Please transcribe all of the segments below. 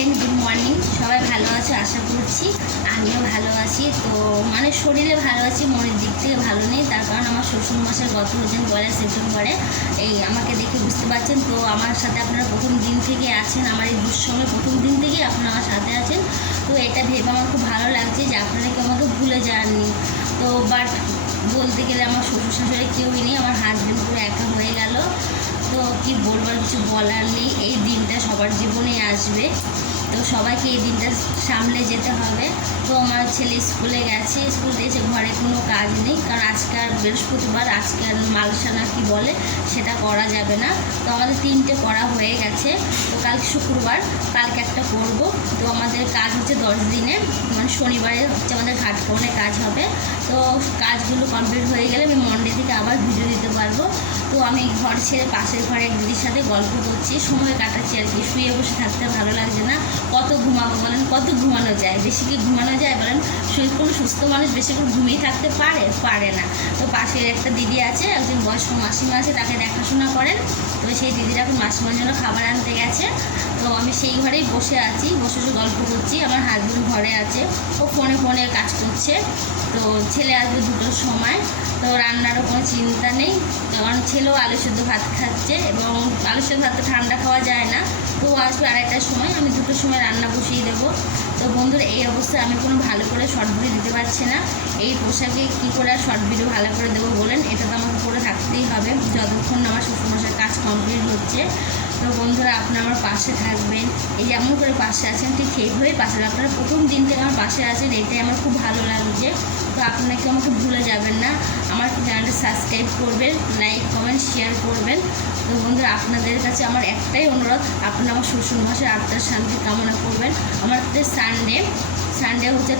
Friend, good morning. সবাই ভালো আছে আশা করছি, আমিও ভালো আছি। তো মানে শরীরে ভালো আছি, মনের দিক থেকে ভালো নেই। তার কারণ আমার শ্বশুরমশাই গত দিন পয়লা সেপ্টেম্বরে এই আমাকে দেখে বুঝতে পারছেন। তো আমার সাথে আপনারা প্রথম দিন থেকে আছেন, আমার এই দুঃসময় প্রথম দিন থেকেই আপনারা আমার সাথে আছেন। তো এটা ভেবে আমার খুব ভালো লাগছে যে আপনারা কেউ আমাকে ভুলে যাননি। তো বাট বলতে গেলে আমার শ্বশুর শাশুড়ি কেউই নেই, আমার হাজব্যান্ড পুরো একা হয়ে গেল। তো কি বলবার কিছু বলার নেই। এই দিনটা সবার জীবনে আসবে, তো সবাইকে এই দিনটা সামলে যেতে হবে। তো আমার ছেলে স্কুলে গেছে, স্কুল এসে ঘরে কোনো কাজ নেই, কারণ আজকাল বৃহস্পতিবার, আজকাল মালসানা কি বলে সেটা করা যাবে না। তো আমাদের 3টে করা হয়ে গেছে। তো কালকে শুক্রবার, কালকে একটা করব। তো আমাদের কাজ হচ্ছে 10 দিনে, মানে শনিবারে হচ্ছে আমাদের ঘাটকোণে কাজ হবে। তো কাজগুলো কমপ্লিট হয়ে গেলে আমি মন্ডে থেকে আবার ভিডিও দিতে পারবো। তো আমি ঘর ছেড়ে পাশের ঘরে এক দিদির সাথে গল্প করছি, সময় কাটাচ্ছি আর কি। শুয়ে বসে থাকতে ভালো লাগছে না। কত ঘুমাবো বলেন, কত ঘুমানো যায়? বেশি কি ঘুমানো যায় বলেন? কোনো সুস্থ মানুষ বেশি করে ঘুমিয়ে থাকতে পারে না। তো পাশের একটা দিদি আছে, একজন বয়স্ক মাসিমা আছে, তাকে দেখাশোনা করেন। তো সেই দিদিরা এখন মাসিমার জন্য খাবার আনতে গেছে। তো আমি সেই ঘরেই বসে আছি, বসে গল্প করছি। আমার হাজব্যান্ড ঘরে আছে, ও ফোনে কাজ করছে। তো ছেলে আসবে 2টোর সময়। তো রান্নারও কোনো চিন্তা নেই, কারণ ছেলেও আলু সেদ্ধ ভাত খাচ্ছে, এবং আলু সেদ্ধ ভাত তো ঠান্ডা খাওয়া যায় না। তো আসবে 2:30টার সময়, আমি 2টোর সময় রান্না বসিয়ে দেবো। তো বন্ধুরা, এই অবস্থায় আমি কোনো ভালো করে শর্ট ভিডিও দিতে পারছি না। এই পোশাকে কী করে আর শর্ট ভিডিও ভালো করে দেবো বলেন? এটা তো আমাকে করে থাকতেই হবে যতক্ষণ না আমার শ্বশুরমশাইয়ের কাজ কমপ্লিট হচ্ছে। তো বন্ধুরা, আপনারা আমার পাশে থাকবেন, এই যেমন করে পাশে আছেন ঠিক সেইভাবেই পাশে। আপনারা প্রথম দিন থেকে আমার পাশে আছেন, এটাই আমার খুব ভালো লাগছে। তো আপনারা কেউ আমাকে ভুলে যাবেন না, আমার চ্যানেলটা সাবস্ক্রাইব করবেন, লাইক কমেন্ট শেয়ার করবেন। তো বন্ধুরা, আপনাদের কাছে আমার একটাই অনুরোধ, আপনারা আমার শ্বশুরমশাইয়ের আত্মার শান্তি কামনা করবেন। আমার সানডে হচ্ছে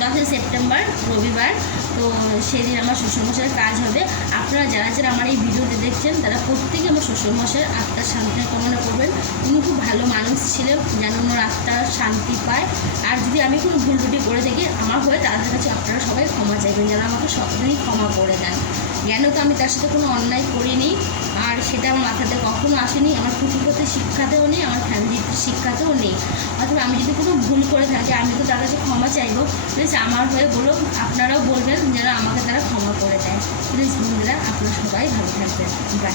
10 সেপ্টেম্বর রবিবার। তো সেদিন আমার শ্বশুরমশাইয়ের কাজ হবে। আপনারা যারা যারা আমার এই ভিডিওতে দেখছেন, তারা প্রত্যেকে আমার শ্বশুরমশাইয়ের আত্মার শান্তি কামনা করবেন। উনি খুব ভালো মানুষ ছিলেন, যেন ওনার আত্মার শান্তি পায়। আর যদি আমি কোনো ভুল ত্রুটি করে থাকি, আমার হয়ে তাদের কাছে আপনারা সবাই ক্ষমা চাইবেন, যেন আমাকে সকলেই ক্ষমা করে দেন। জ্ঞানও তো আমি তার সাথে কোনো অন্যায় করিনি, আর সেটা আমার মাথাতে কখনো আসেনি, আমার পুঁথিগত শিক্ষাতেও নেই, আমার ফ্যামিলির শিক্ষাতেও নেই। অথবা আমি যদি কোনো ভুল করে থাকি, আমি তো তার কাছে ক্ষমা চাইবো। প্লিজ আমার হয়ে বলুন, আপনারাও বলবেন যেন আমাকে তারা ক্ষমা করে দেয়। প্লিজ বন্ধুরা, আপনারা সবাই ভালো থাকবেন। বাই।